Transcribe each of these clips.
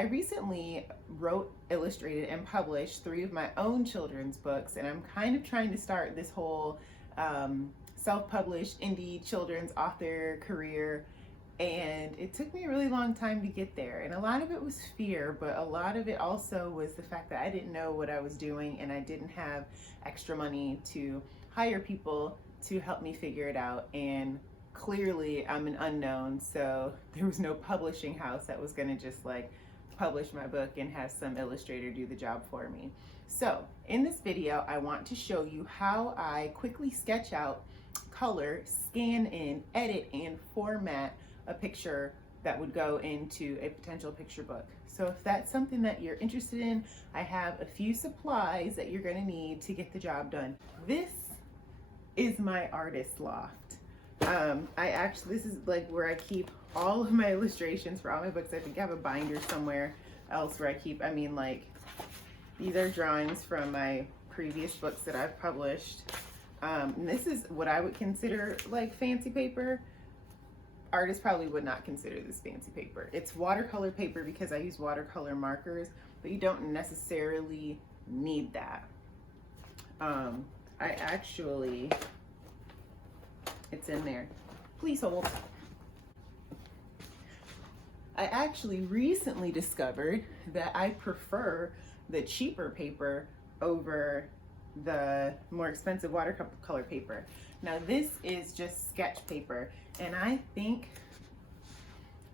I recently wrote, illustrated, and published 3 of my own children's books, and I'm kind of trying to start this whole self-published indie children's author career. And it took me a really long time to get there. And a lot of it was fear, but a lot of it also was the fact that I didn't know what I was doing and I didn't have extra money to hire people to help me figure it out. And clearly I'm an unknown, so there was no publishing house that was gonna just like publish my book and have some illustrator do the job for me. So in this video, I want to show you how I quickly sketch out, color, scan in, edit, and format a picture that would go into a potential picture book. So if that's something that you're interested in, I have a few supplies that you're gonna need to get the job done. This is my artist loft. This is like where I keep all of my illustrations for all my books. I think I have a binder somewhere else where I keep, these are drawings from my previous books that I've published. And this is what I would consider like fancy paper. Artists probably would not consider this fancy paper. It's watercolor paper because I use watercolor markers, but you don't necessarily need that. It's in there. Please hold. I actually recently discovered that I prefer the cheaper paper over the more expensive watercolor paper. Now this is just sketch paper, and I think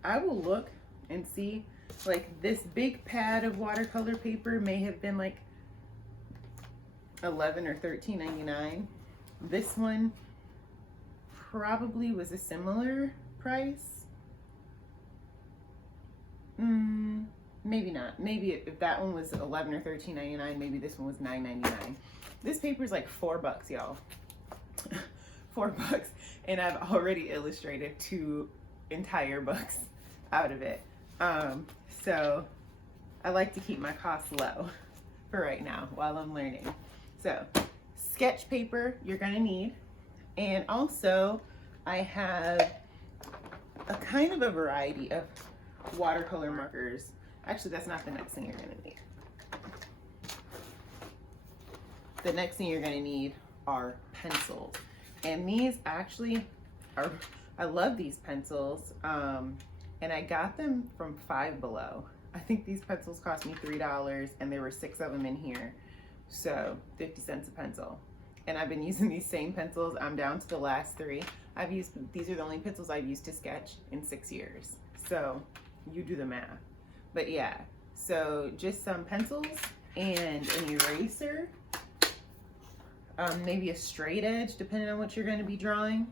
I will look and see, like this big pad of watercolor paper may have been like $11 or $13.99. This one probably was a similar price. Maybe not. Maybe if that one was $11 or $13.99, maybe this one was $9.99. This paper is like $4, y'all. $4, and I've already illustrated 2 entire books out of it. So I like to keep my costs low for right now while I'm learning. So sketch paper you're gonna need, and also I have a kind of a variety of watercolor markers. Actually, that's not the next thing you're gonna need. The next thing you're gonna need are pencils. And these actually are, I love these pencils. And I got them from Five Below. I think these pencils cost me $3 and there were 6 of them in here. So 50 cents a pencil. And I've been using these same pencils. I'm down to the last 3. These are the only pencils I've used to sketch in 6 years. So you do the math. But yeah, so just some pencils and an eraser. Maybe a straight edge, depending on what you're going to be drawing.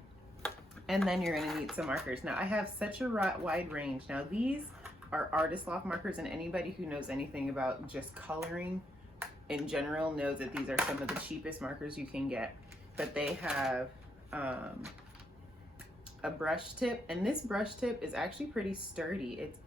And then you're going to need some markers. Now, I have such a wide range. Now, these are artist loft markers, and anybody who knows anything about just coloring in general knows that these are some of the cheapest markers you can get. But they have a brush tip, and this brush tip is actually pretty sturdy. It's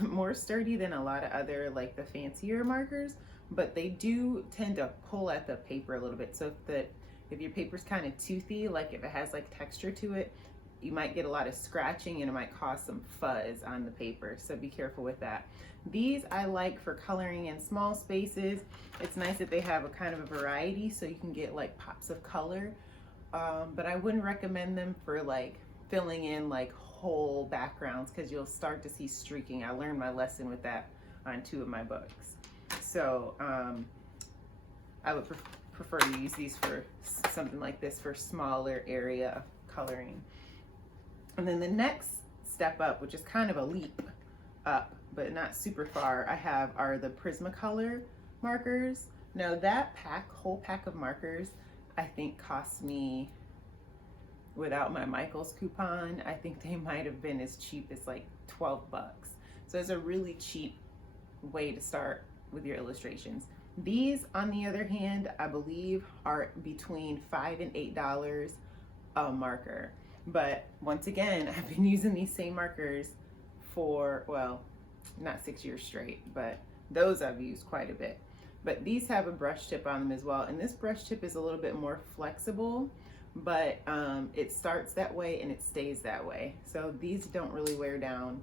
more sturdy than a lot of other, like the fancier markers, but they do tend to pull at the paper a little bit. So if your paper's kind of toothy, like if it has like texture to it, you might get a lot of scratching and it might cause some fuzz on the paper. So be careful with that. These I like for coloring in small spaces. It's nice that they have a kind of a variety so you can get like pops of color. But I wouldn't recommend them for like filling in like whole backgrounds because you'll start to see streaking. I learned my lesson with that on 2 of my books. So I would prefer to use these for something like this for smaller area of coloring. And then the next step up, which is kind of a leap up, but not super far, are the Prismacolor markers. Now that whole pack of markers, I think cost me, without my Michaels coupon, I think they might have been as cheap as like $12. So it's a really cheap way to start with your illustrations. These, on the other hand, I believe are between $5 and $8 a marker. But once again, I've been using these same markers for, well, not 6 years straight, but those I've used quite a bit. But these have a brush tip on them as well. And this brush tip is a little bit more flexible, but it starts that way and it stays that way. So these don't really wear down.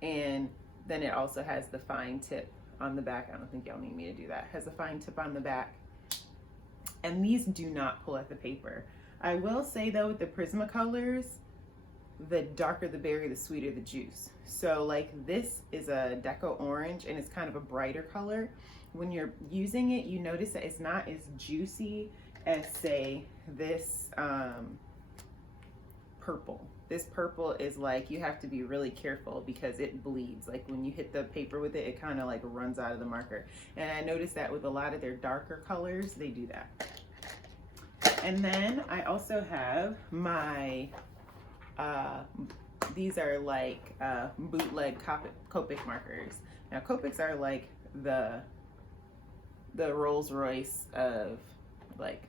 And then it also has the fine tip on the back. I don't think y'all need me to do that. It has a fine tip on the back. And these do not pull at the paper. I will say though, with the Prismacolors, the darker the berry, the sweeter the juice. So like this is a Deco Orange and it's kind of a brighter color. When you're using it, you notice that it's not as juicy as say this purple. This purple is like, you have to be really careful because it bleeds. Like when you hit the paper with it, it kind of like runs out of the marker. And I noticed that with a lot of their darker colors, they do that. And then I also have my, these are like bootleg Copic markers. Now Copics are like the Rolls Royce of like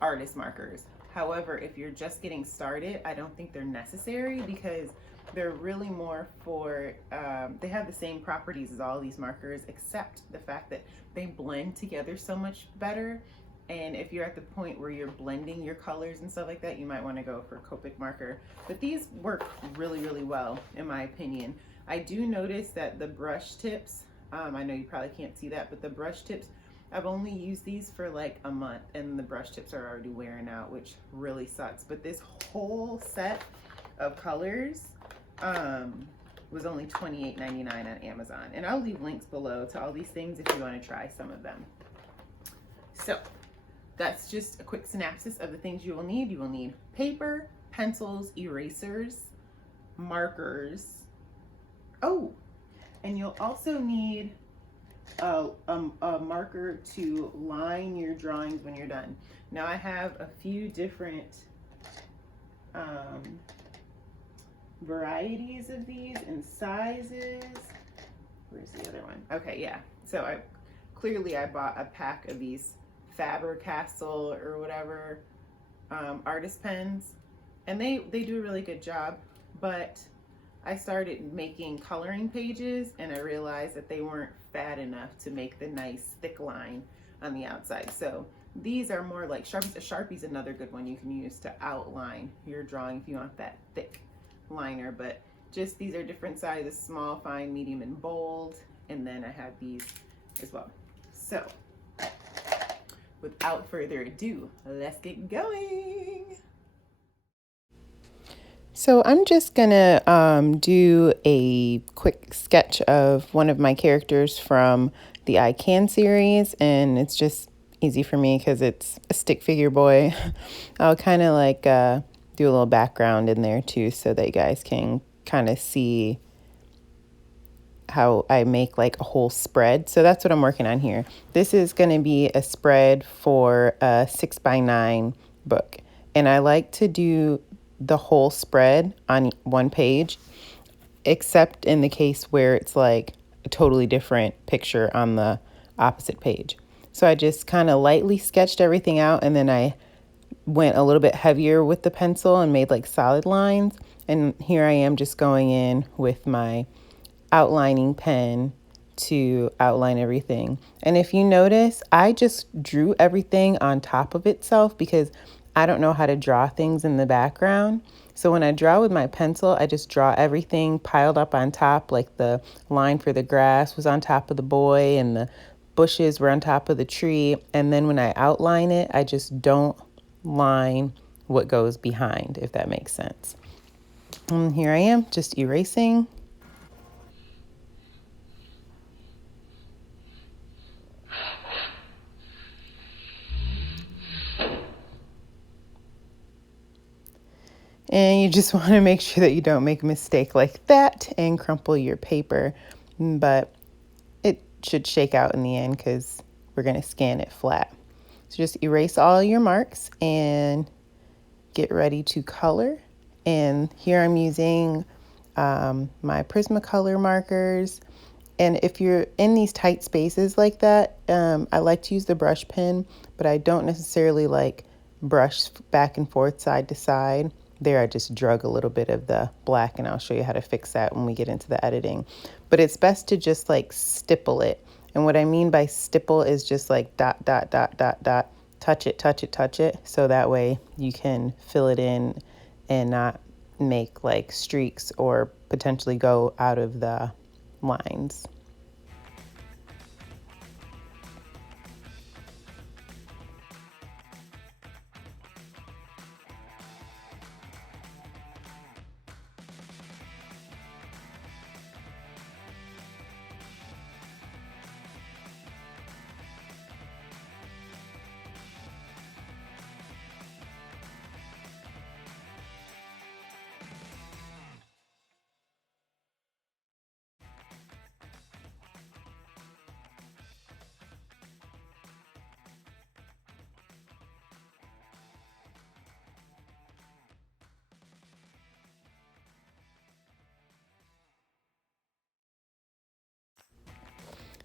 artist markers. However, if you're just getting started, I don't think they're necessary because they're really more for, they have the same properties as all these markers, except the fact that they blend together so much better. And if you're at the point where you're blending your colors and stuff like that, you might want to go for Copic marker. But these work really, really well, in my opinion. I do notice that the brush tips, I know you probably can't see that, but the brush tips, I've only used these for like a month and the brush tips are already wearing out, which really sucks. But this whole set of colors was only $28.99 on Amazon. And I'll leave links below to all these things if you want to try some of them. So that's just a quick synopsis of the things you will need. You will need paper, pencils, erasers, markers. Oh, and you'll also need a marker to line your drawings when you're done. Now I have a few different varieties of these and sizes. Where's the other one? Okay, yeah. So I bought a pack of these Faber-Castell or whatever artist pens, and they do a really good job, but I started making coloring pages and I realized that they weren't fat enough to make the nice thick line on the outside. So these are more like Sharpies. A Sharpie's another good one you can use to outline your drawing if you want that thick liner, but just these are different sizes: small, fine, medium, and bold. And then I have these as well. So without further ado, let's get going. So I'm just gonna do a quick sketch of one of my characters from the I Can series, and it's just easy for me because it's a stick figure boy. I'll kind of like do a little background in there too so that you guys can kind of see how I make like a whole spread. So that's what I'm working on here. This is going to be a spread for a 6x9 book, and I like to do the whole spread on one page, except in the case where it's like a totally different picture on the opposite page. So I just kind of lightly sketched everything out, and then I went a little bit heavier with the pencil and made like solid lines. And here I am just going in with my outlining pen to outline everything. And if you notice, I just drew everything on top of itself because I don't know how to draw things in the background. So when I draw with my pencil, I just draw everything piled up on top, like the line for the grass was on top of the boy and the bushes were on top of the tree. And then when I outline it, I just don't line what goes behind, if that makes sense. And here I am, just erasing. And you just want to make sure that you don't make a mistake like that and crumple your paper. But it should shake out in the end because we're going to scan it flat. So just erase all your marks and get ready to color. And here I'm using my Prismacolor markers. And if you're in these tight spaces like that, I like to use the brush pen, but I don't necessarily like brush back and forth side to side. There I just drug a little bit of the black, and I'll show you how to fix that when we get into the editing. But it's best to just like stipple it. And what I mean by stipple is just like dot, dot, dot, dot, dot, touch it, touch it, touch it. So that way you can fill it in and not make like streaks or potentially go out of the lines.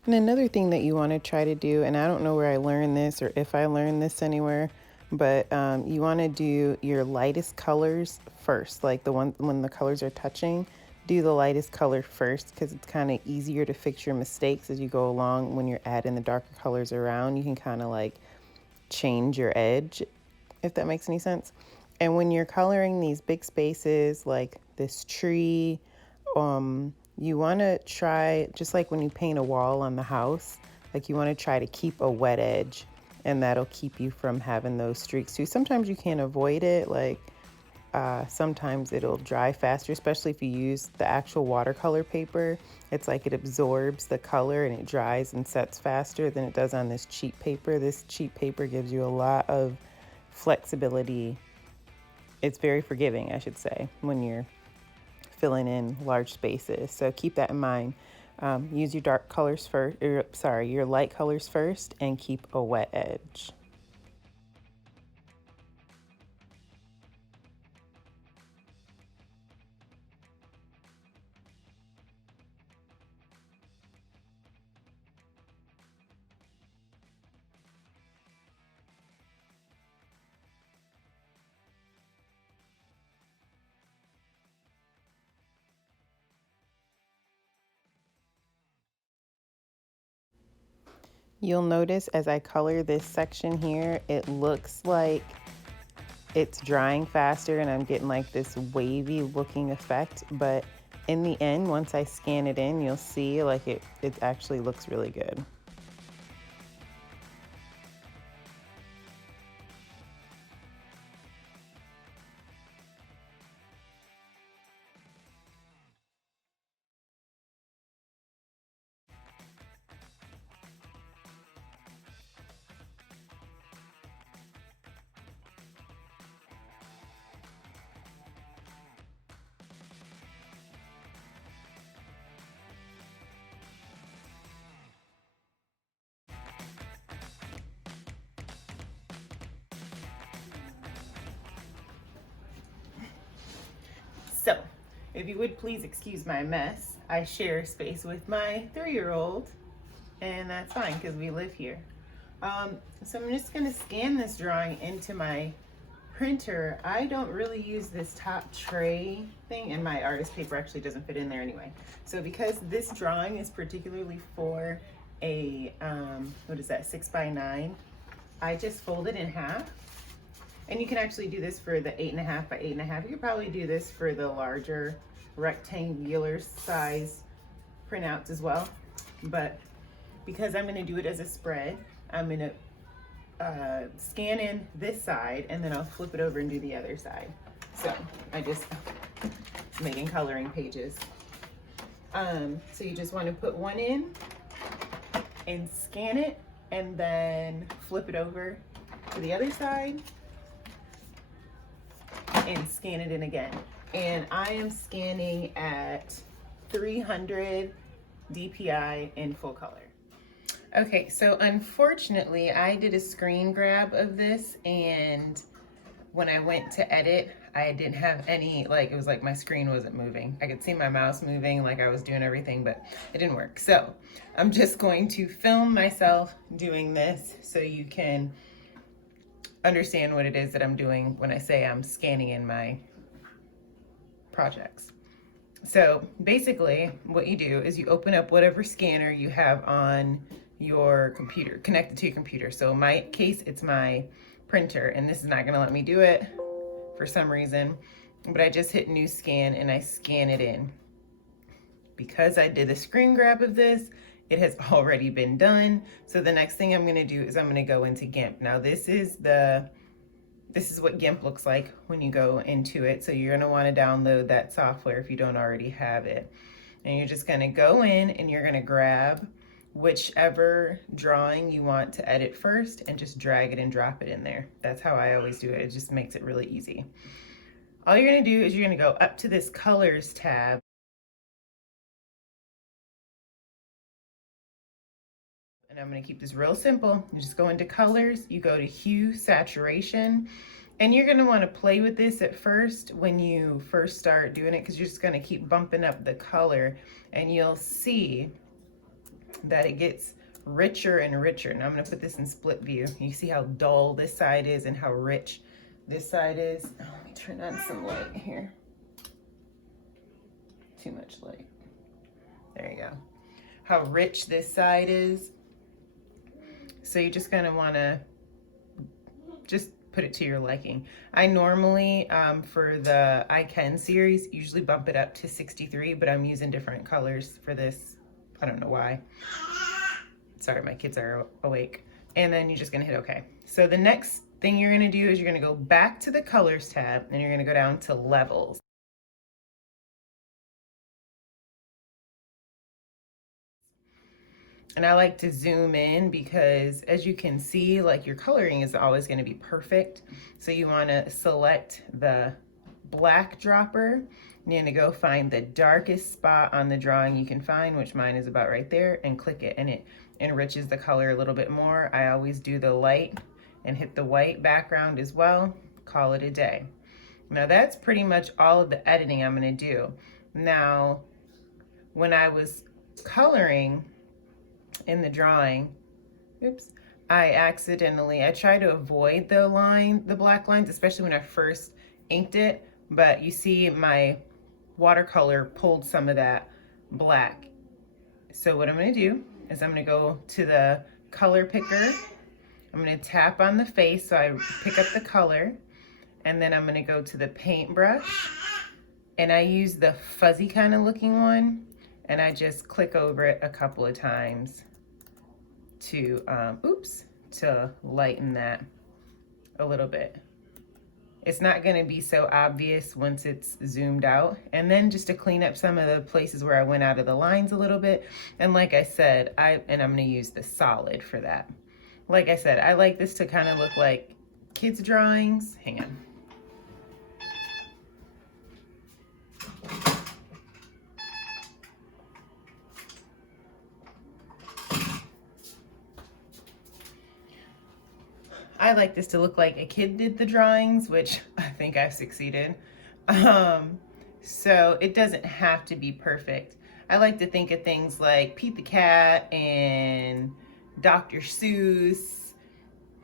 And another thing that you want to try to do, and I don't know where I learned this or if I learned this anywhere, but you want to do your lightest colors first, like the one when the colors are touching, do the lightest color first because it's kind of easier to fix your mistakes as you go along. When you're adding the darker colors around, you can kind of like change your edge, if that makes any sense. And when you're coloring these big spaces like this tree, you want to try, just like when you paint a wall on the house, like you want to try to keep a wet edge, and that'll keep you from having those streaks too. Sometimes you can't avoid it, like sometimes it'll dry faster, especially if you use the actual watercolor paper. It's like it absorbs the color and it dries and sets faster than it does on this cheap paper. This cheap paper gives you a lot of flexibility. It's very forgiving, I should say, when you're filling in large spaces. So keep that in mind. Use your dark colors first, your light colors first, and keep a wet edge. You'll notice as I color this section here, it looks like it's drying faster and I'm getting like this wavy looking effect. But in the end, once I scan it in, you'll see like it actually looks really good. So, if you would please excuse my mess, I share space with my 3-year-old, and that's fine because we live here. So I'm just gonna scan this drawing into my printer. I don't really use this top tray thing, and my artist paper actually doesn't fit in there anyway. So because this drawing is particularly for a, what is that, 6x9, I just fold it in half. And you can actually do this for the 8.5 by 8.5. You could probably do this for the larger rectangular size printouts as well. But because I'm gonna do it as a spread, I'm gonna scan in this side and then I'll flip it over and do the other side. So I just making coloring pages. So you just wanna put one in and scan it and then flip it over to the other side and scan it in again. And I am scanning at 300 DPI in full color. Okay, so unfortunately I did a screen grab of this, and when I went to edit, I didn't have any, like, it was like my screen wasn't moving. I could see my mouse moving, like I was doing everything, but it didn't work. So I'm just going to film myself doing this so you can understand what it is that I'm doing when I say I'm scanning in my projects. So basically what you do is you open up whatever scanner you have on your computer, connected to your computer. So in my case, it's my printer, and this is not gonna let me do it for some reason, but I just hit new scan and I scan it in. Because I did a screen grab of this, it has already been done. So the next thing I'm gonna do is I'm gonna go into Gimp. Now this is what Gimp looks like when you go into it. So you're gonna wanna download that software if you don't already have it. And you're just gonna go in and you're gonna grab whichever drawing you want to edit first and just drag it and drop it in there. That's how I always do it. It just makes it really easy. All you're gonna do is you're gonna go up to this colors tab. And I'm gonna keep this real simple. You just go into colors, you go to hue, saturation, and you're gonna wanna play with this at first when you first start doing it, because you're just gonna keep bumping up the color and you'll see that it gets richer and richer. Now I'm gonna put this in split view. You see how dull this side is and how rich this side is. Oh, let me turn on some light here. Too much light. There you go. How rich this side is. So you're just gonna wanna just put it to your liking. I normally, for the I Can series, usually bump it up to 63, but I'm using different colors for this. I don't know why. Sorry, my kids are awake. And then you're just gonna hit okay. So the next thing you're gonna do is you're gonna go back to the colors tab and you're gonna go down to levels. And I like to zoom in because as you can see, like your coloring is always going to be perfect. So you want to select the black dropper. You need to go find the darkest spot on the drawing you can find, which mine is about right there, and click it, and it enriches the color a little bit more. I always do the light and hit the white background as well. Call it a day. Now that's pretty much all of the editing I'm going to do. Now, when I was coloring in the drawing, oops, I try to avoid the black lines, especially when I first inked it, but you see my watercolor pulled some of that black. So what I'm gonna do is I'm gonna go to the color picker, I'm gonna tap on the face so I pick up the color, and then I'm gonna go to the paintbrush, and I use the fuzzy kind of looking one, and I just click over it a couple of times to, to lighten that a little bit. It's not gonna be so obvious once it's zoomed out. And then just to clean up some of the places where I went out of the lines a little bit. And like I said, I'm gonna use the solid for that. Like I said, I like this to kind of look like kids' drawings. Hang on. I like this to look like a kid did the drawings, which I think I've succeeded. So it doesn't have to be perfect. I like to think of things like Pete the Cat and Dr. Seuss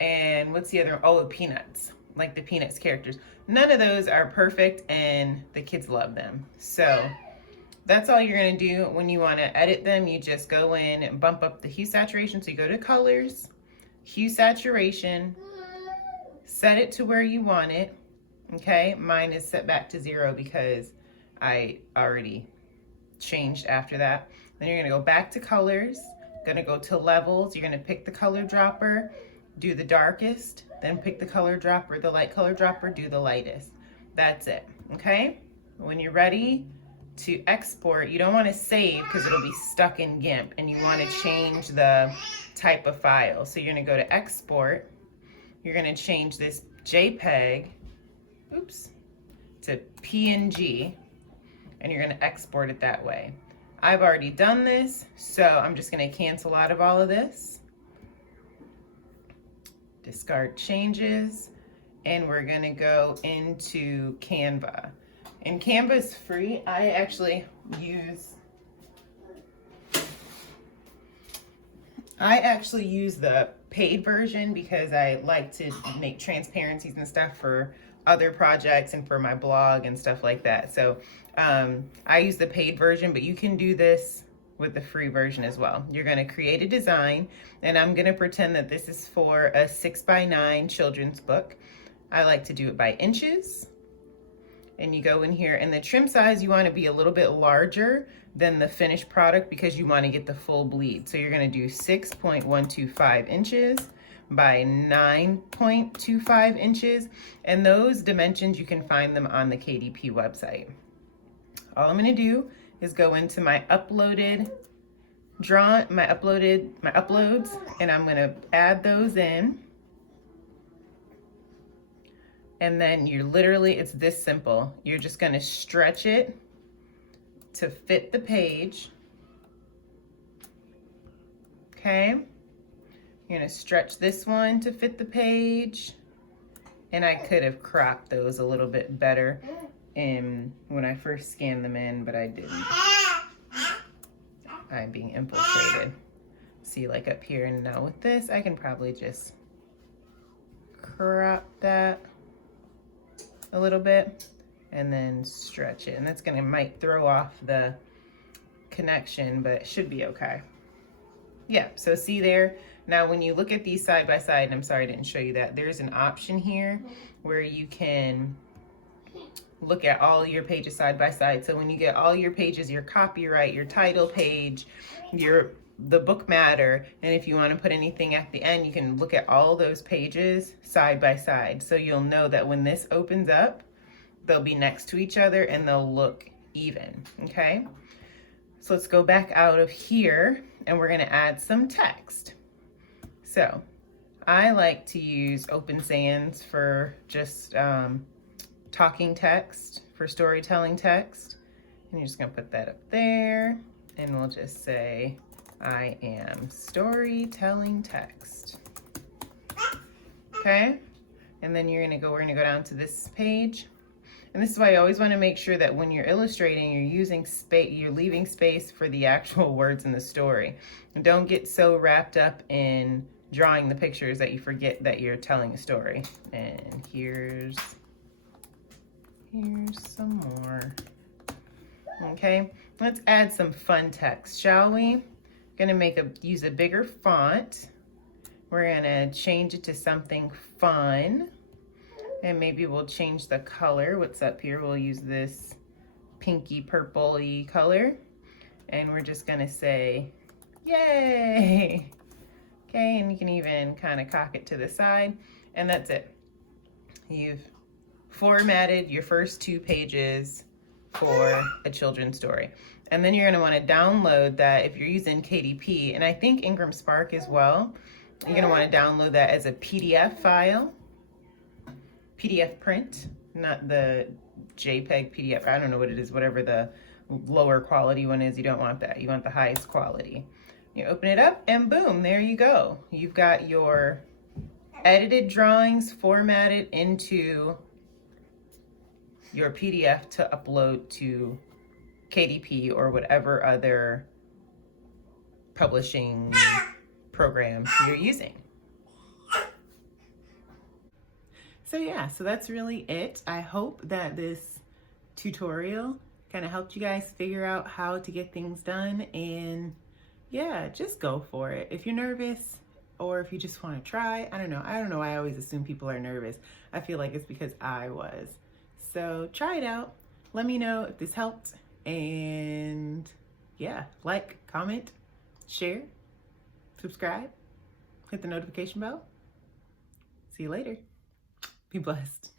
and what's the other? Oh, the Peanuts, like the Peanuts characters. None of those are perfect and the kids love them. So that's all you're gonna do when you wanna edit them. You just go in and bump up the hue saturation. So you go to colors, hue saturation, set it to where you want it. Okay, mine is set back to 0 because I already changed after that. Then you're gonna go back to colors, gonna go to levels, you're gonna pick the color dropper, do the darkest, then pick the color dropper, the light color dropper, do the lightest. That's it, okay? When you're ready to export, you don't wanna save because it'll be stuck in Gimp, and you wanna change the type of file. So you're gonna go to export, you're gonna change this JPEG, to PNG, and you're gonna export it that way. I've already done this, so I'm just gonna cancel out of all of this. Discard changes, and we're gonna go into Canva. And Canva is free. I actually use the paid version because I like to make transparencies and stuff for other projects and for my blog and stuff like that. So I use the paid version, but you can do this with the free version as well. You're gonna create a design, and I'm gonna pretend that this is for a 6x9 children's book. I like to do it by inches. and you go in here, and the trim size you want to be a little bit larger than the finished product because you want to get the full bleed. So you're going to do 6.125 inches by 9.25 inches, and those dimensions you can find them on the KDP website. All I'm going to do is go into my uploads, and I'm going to add those in. And then you're literally, it's this simple. You're just going to stretch it to fit the page. Okay. You're going to stretch this one to fit the page. And I could have cropped those a little bit better when I first scanned them in, but I didn't. I'm being infiltrated. See, like up here, and now with this, I can probably just crop that a little bit and then stretch it. And that's might throw off the connection, but it should be okay. Yeah, so see there. Now when you look at these side by side, and I'm sorry I didn't show you that, there's an option here where you can look at all your pages side by side. So when you get all your pages, your copyright, your title page, the book matter, and if you want to put anything at the end, you can look at all those pages side by side. So you'll know that when this opens up, they'll be next to each other and they'll look even, okay? So let's go back out of here and we're gonna add some text. So I like to use Open Sans for just talking text, for storytelling text. And you're just gonna put that up there and we'll just say, I am storytelling text. Okay, and then we're gonna go down to this page. And this is why I always want to make sure that when you're illustrating, you're using space, you're leaving space for the actual words in the story. And don't get so wrapped up in drawing the pictures that you forget that you're telling a story. And here's some more. Okay, let's add some fun text, shall we? Gonna use a bigger font. We're gonna change it to something fun. And maybe we'll change the color. What's up here? We'll use this pinky purpley color. And we're just gonna say, yay! Okay, and you can even kind of cock it to the side. And that's it. You've formatted your first 2 pages for a children's story. And then you're gonna wanna download that if you're using KDP, and I think Ingram Spark as well. You're gonna wanna download that as a PDF file, PDF print, not the JPEG PDF. I don't know what it is, whatever the lower quality one is. You don't want that. You want the highest quality. You open it up and boom, there you go. You've got your edited drawings formatted into your PDF to upload to KDP or whatever other publishing program you're using. So yeah, so that's really it. I hope that this tutorial kind of helped you guys figure out how to get things done, and yeah, just go for it. If you're nervous or if you just want to try, I don't know why I always assume people are nervous. I feel like it's because I was. So try it out. Let me know if this helped, and yeah, like, comment, share, subscribe, hit the notification bell. See you later. Be blessed.